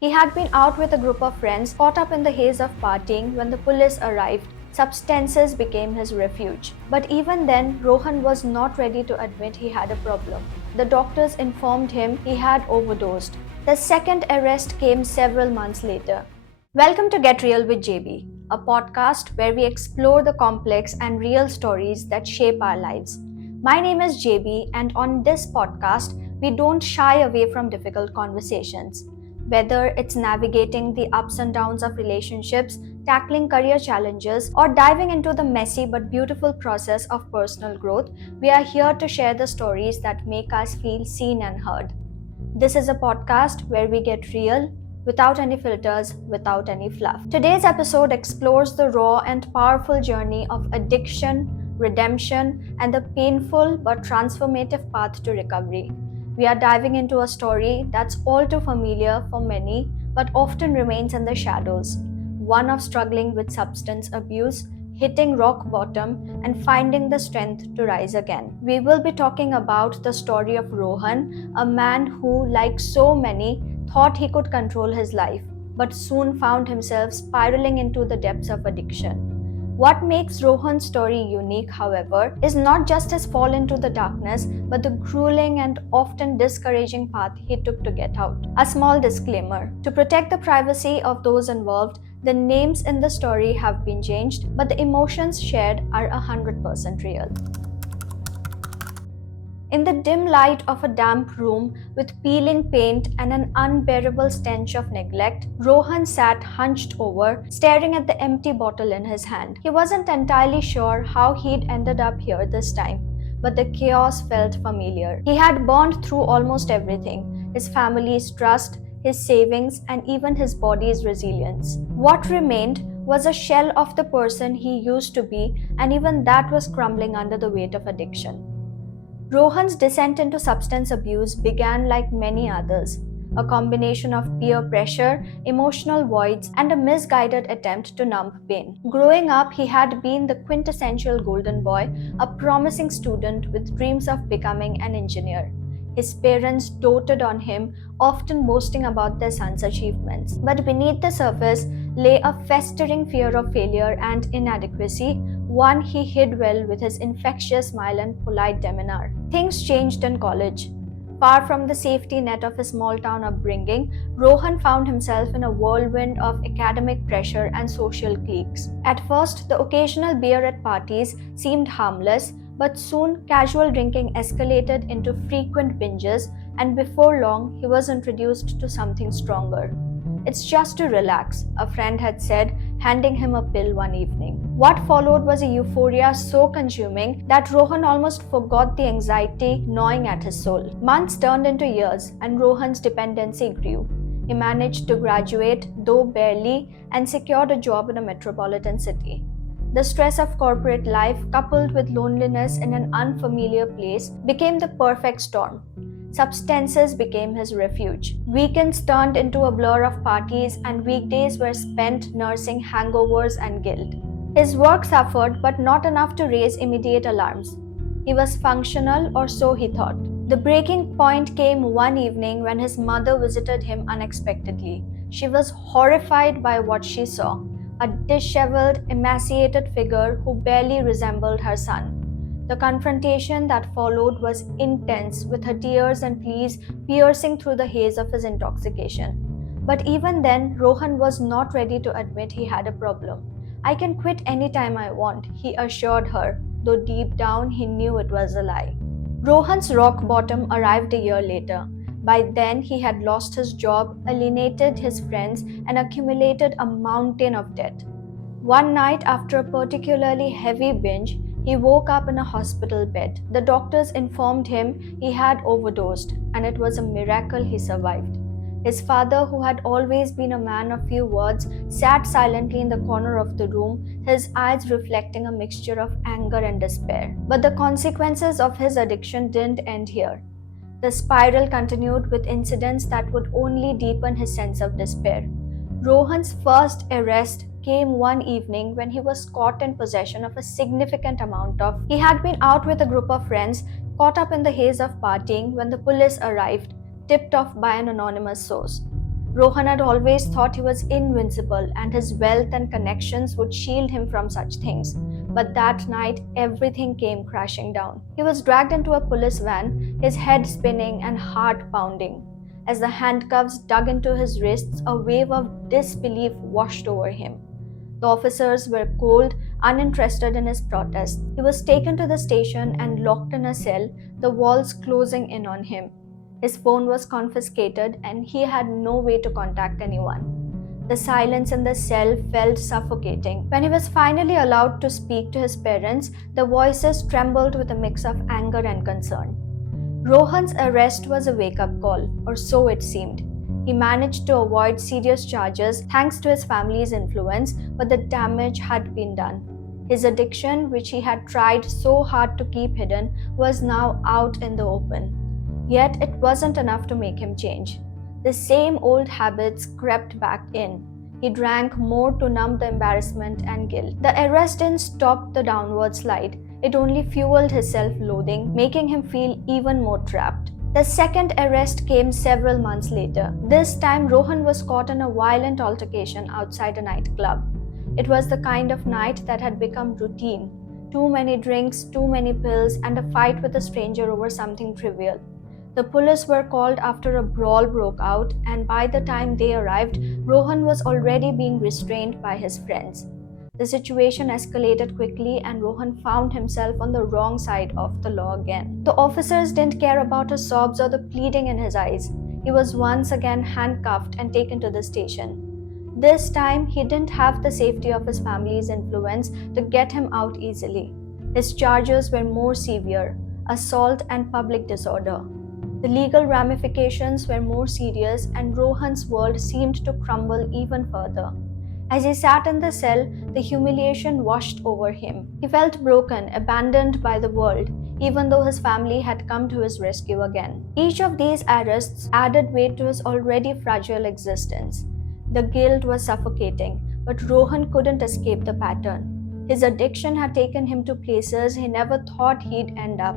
He had been out with a group of friends, caught up in the haze of partying when the police arrived. Substances became his refuge. But even then, Rohan was not ready to admit he had a problem. The doctors informed him he had overdosed. The second arrest came several months later. Welcome to Get Real with JB, a podcast where we explore the complex and real stories that shape our lives. My name is JB, and on this podcast, we don't shy away from difficult conversations. Whether it's navigating the ups and downs of relationships, tackling career challenges, or diving into the messy but beautiful process of personal growth, we are here to share the stories that make us feel seen and heard. This is a podcast where we get real, without any filters, without any fluff. Today's episode explores the raw and powerful journey of addiction, redemption, and the painful but transformative path to recovery. We are diving into a story that's all too familiar for many but often remains in the shadows. One of struggling with substance abuse, hitting rock bottom, and finding the strength to rise again. We will be talking about the story of Rohan, a man who, like so many, thought he could control his life, but soon found himself spiraling into the depths of addiction. What makes Rohan's story unique, however, is not just his fall into the darkness, but the grueling and often discouraging path he took to get out. A small disclaimer: to protect the privacy of those involved, the names in the story have been changed, but the emotions shared are 100% real. In the dim light of a damp room with peeling paint and an unbearable stench of neglect, Rohan sat hunched over, staring at the empty bottle in his hand. He wasn't entirely sure how he'd ended up here this time, but the chaos felt familiar. He had burned through almost everything: his family's trust, his savings, and even his body's resilience. What remained was a shell of the person he used to be, and even that was crumbling under the weight of addiction. Rohan's descent into substance abuse began like many others, a combination of peer pressure, emotional voids, and a misguided attempt to numb pain. Growing up, he had been the quintessential golden boy, a promising student with dreams of becoming an engineer. His parents doted on him, often boasting about their son's achievements. But beneath the surface lay a festering fear of failure and inadequacy, one he hid well with his infectious smile and polite demeanor. Things changed in college. Far from the safety net of his small-town upbringing, Rohan found himself in a whirlwind of academic pressure and social cliques. At first, the occasional beer at parties seemed harmless, but soon casual drinking escalated into frequent binges, and before long, he was introduced to something stronger. "It's just to relax," a friend had said, handing him a pill one evening. What followed was a euphoria so consuming that Rohan almost forgot the anxiety gnawing at his soul. Months turned into years, and Rohan's dependency grew. He managed to graduate, though barely, and secured a job in a metropolitan city. The stress of corporate life, coupled with loneliness in an unfamiliar place, became the perfect storm. Substances became his refuge. Weekends turned into a blur of parties, and weekdays were spent nursing hangovers and guilt. His work suffered, but not enough to raise immediate alarms. He was functional, or so he thought. The breaking point came one evening when his mother visited him unexpectedly. She was horrified by what she saw: a disheveled, emaciated figure who barely resembled her son. The confrontation that followed was intense, with her tears and pleas piercing through the haze of his intoxication. But even then, Rohan was not ready to admit he had a problem. "I can quit anytime I want," he assured her, though deep down he knew it was a lie. Rohan's rock bottom arrived a year later. By then, he had lost his job, alienated his friends, and accumulated a mountain of debt. One night, after a particularly heavy binge, he woke up in a hospital bed. The doctors informed him he had overdosed, and it was a miracle he survived. His father, who had always been a man of few words, sat silently in the corner of the room, his eyes reflecting a mixture of anger and despair. But the consequences of his addiction didn't end here. The spiral continued with incidents that would only deepen his sense of despair. Rohan's first arrest came one evening when he was caught in possession of a significant amount of. He had been out with a group of friends, caught up in the haze of partying when the police arrived, tipped off by an anonymous source. Rohan had always thought he was invincible and his wealth and connections would shield him from such things. But that night, everything came crashing down. He was dragged into a police van, his head spinning and heart pounding. As the handcuffs dug into his wrists, a wave of disbelief washed over him. The officers were cold, uninterested in his protest. He was taken to the station and locked in a cell, the walls closing in on him. His phone was confiscated and he had no way to contact anyone. The silence in the cell felt suffocating. When he was finally allowed to speak to his parents, the voices trembled with a mix of anger and concern. Rohan's arrest was a wake-up call, or so it seemed. He managed to avoid serious charges thanks to his family's influence, but the damage had been done. His addiction, which he had tried so hard to keep hidden, was now out in the open. Yet it wasn't enough to make him change. The same old habits crept back in. He drank more to numb the embarrassment and guilt. The arrest didn't stop the downward slide. It only fueled his self-loathing, making him feel even more trapped. The second arrest came several months later. This time, Rohan was caught in a violent altercation outside a nightclub. It was the kind of night that had become routine. Too many drinks, too many pills, and a fight with a stranger over something trivial. The police were called after a brawl broke out, and by the time they arrived, Rohan was already being restrained by his friends. The situation escalated quickly and Rohan found himself on the wrong side of the law again. The officers didn't care about his sobs or the pleading in his eyes. He was once again handcuffed and taken to the station. This time, he didn't have the safety of his family's influence to get him out easily. His charges were more severe: assault and public disorder. The legal ramifications were more serious and Rohan's world seemed to crumble even further. As he sat in the cell, the humiliation washed over him. He felt broken, abandoned by the world, even though his family had come to his rescue again. Each of these arrests added weight to his already fragile existence. The guilt was suffocating, but Rohan couldn't escape the pattern. His addiction had taken him to places he never thought he'd end up.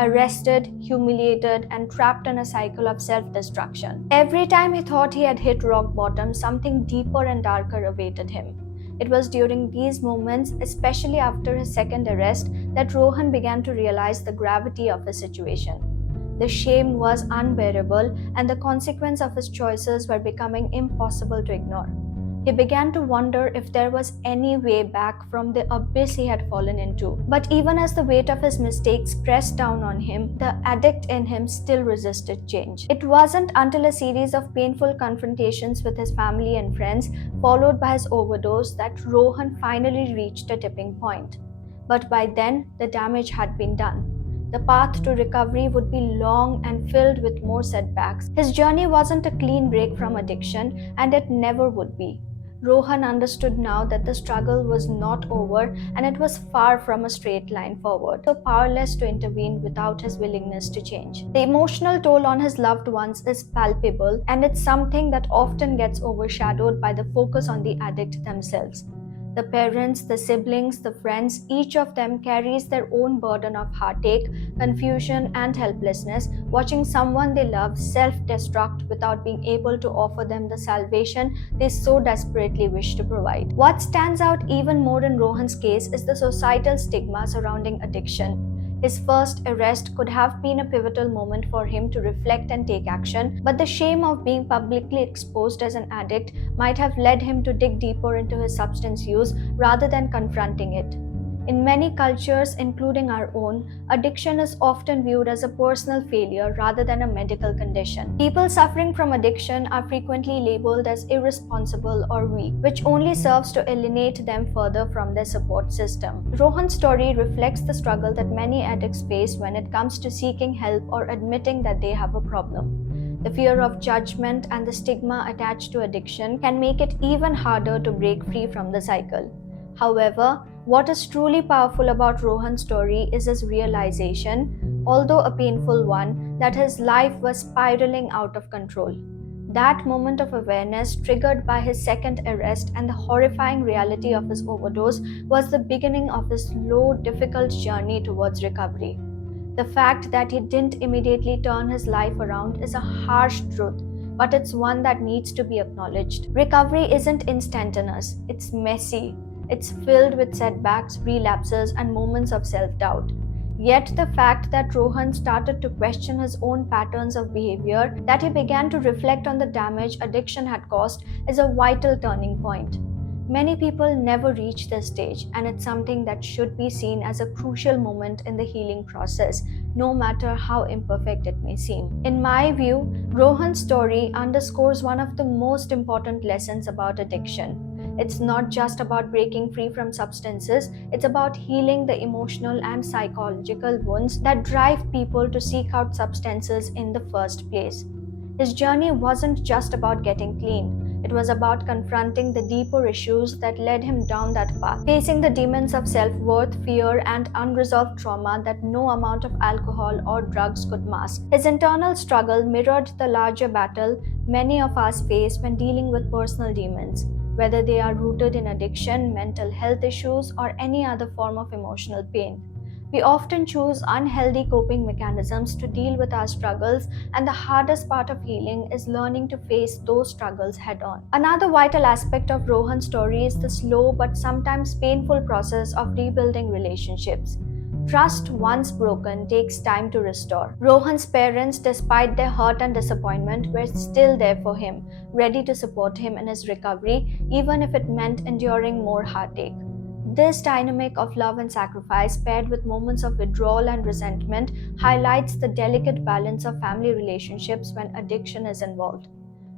Arrested, humiliated, and trapped in a cycle of self-destruction. Every time he thought he had hit rock bottom, something deeper and darker awaited him. It was during these moments, especially after his second arrest, that Rohan began to realize the gravity of his situation. The shame was unbearable, and the consequences of his choices were becoming impossible to ignore. He began to wonder if there was any way back from the abyss he had fallen into. But even as the weight of his mistakes pressed down on him, the addict in him still resisted change. It wasn't until a series of painful confrontations with his family and friends, followed by his overdose, that Rohan finally reached a tipping point. But by then, the damage had been done. The path to recovery would be long and filled with more setbacks. His journey wasn't a clean break from addiction, and it never would be. Rohan understood now that the struggle was not over and it was far from a straight line forward, so powerless to intervene without his willingness to change. The emotional toll on his loved ones is palpable, and it's something that often gets overshadowed by the focus on the addict themselves. The parents, the siblings, the friends, each of them carries their own burden of heartache, confusion, and helplessness, watching someone they love self-destruct without being able to offer them the salvation they so desperately wish to provide. What stands out even more in Rohan's case is the societal stigma surrounding addiction. His first arrest could have been a pivotal moment for him to reflect and take action, but the shame of being publicly exposed as an addict might have led him to dig deeper into his substance use rather than confronting it. In many cultures, including our own, addiction is often viewed as a personal failure rather than a medical condition. People suffering from addiction are frequently labeled as irresponsible or weak, which only serves to alienate them further from their support system. Rohan's story reflects the struggle that many addicts face when it comes to seeking help or admitting that they have a problem. The fear of judgment and the stigma attached to addiction can make it even harder to break free from the cycle. However, what is truly powerful about Rohan's story is his realization, although a painful one, that his life was spiraling out of control. That moment of awareness, triggered by his second arrest and the horrifying reality of his overdose, was the beginning of his slow, difficult journey towards recovery. The fact that he didn't immediately turn his life around is a harsh truth, but it's one that needs to be acknowledged. Recovery isn't instantaneous, it's messy. It's filled with setbacks, relapses, and moments of self-doubt. Yet the fact that Rohan started to question his own patterns of behavior, that he began to reflect on the damage addiction had caused, is a vital turning point. Many people never reach this stage, and it's something that should be seen as a crucial moment in the healing process, no matter how imperfect it may seem. In my view, Rohan's story underscores one of the most important lessons about addiction. It's not just about breaking free from substances, it's about healing the emotional and psychological wounds that drive people to seek out substances in the first place. His journey wasn't just about getting clean. It was about confronting the deeper issues that led him down that path, facing the demons of self-worth, fear, and unresolved trauma that no amount of alcohol or drugs could mask. His internal struggle mirrored the larger battle many of us face when dealing with personal demons, whether they are rooted in addiction, mental health issues, or any other form of emotional pain. We often choose unhealthy coping mechanisms to deal with our struggles, and the hardest part of healing is learning to face those struggles head on. Another vital aspect of Rohan's story is the slow but sometimes painful process of rebuilding relationships. Trust, once broken, takes time to restore. Rohan's parents, despite their hurt and disappointment, were still there for him, ready to support him in his recovery, even if it meant enduring more heartache. This dynamic of love and sacrifice, paired with moments of withdrawal and resentment, highlights the delicate balance of family relationships when addiction is involved.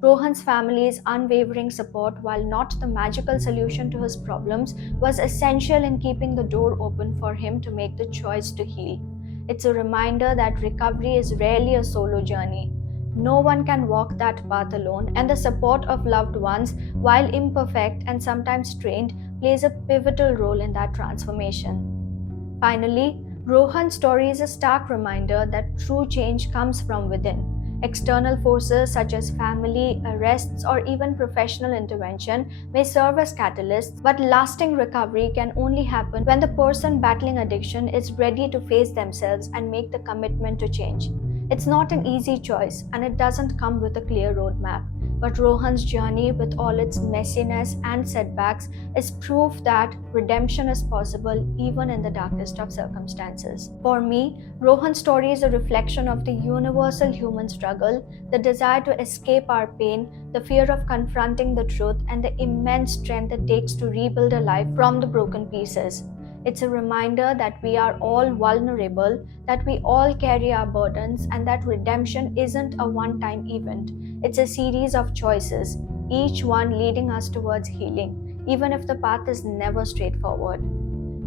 Rohan's family's unwavering support, while not the magical solution to his problems, was essential in keeping the door open for him to make the choice to heal. It's a reminder that recovery is rarely a solo journey. No one can walk that path alone, and the support of loved ones, while imperfect and sometimes strained, plays a pivotal role in that transformation. Finally, Rohan's story is a stark reminder that true change comes from within. External forces such as family, arrests, or even professional intervention may serve as catalysts, but lasting recovery can only happen when the person battling addiction is ready to face themselves and make the commitment to change. It's not an easy choice, and it doesn't come with a clear roadmap. But Rohan's journey, with all its messiness and setbacks, is proof that redemption is possible even in the darkest of circumstances. For me, Rohan's story is a reflection of the universal human struggle, the desire to escape our pain, the fear of confronting the truth, and the immense strength it takes to rebuild a life from the broken pieces. It's a reminder that we are all vulnerable, that we all carry our burdens, and that redemption isn't a one-time event. It's a series of choices, each one leading us towards healing, even if the path is never straightforward.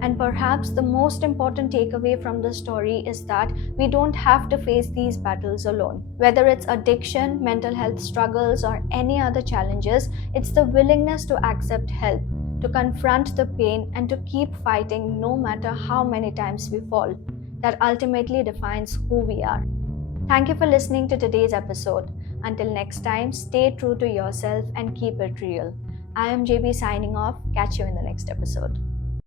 And perhaps the most important takeaway from this story is that we don't have to face these battles alone. Whether it's addiction, mental health struggles, or any other challenges, it's the willingness to accept help, to confront the pain, and to keep fighting no matter how many times we fall, that ultimately defines who we are. Thank you for listening to today's episode. Until next time, stay true to yourself and keep it real. I am JB signing off. Catch you in the next episode.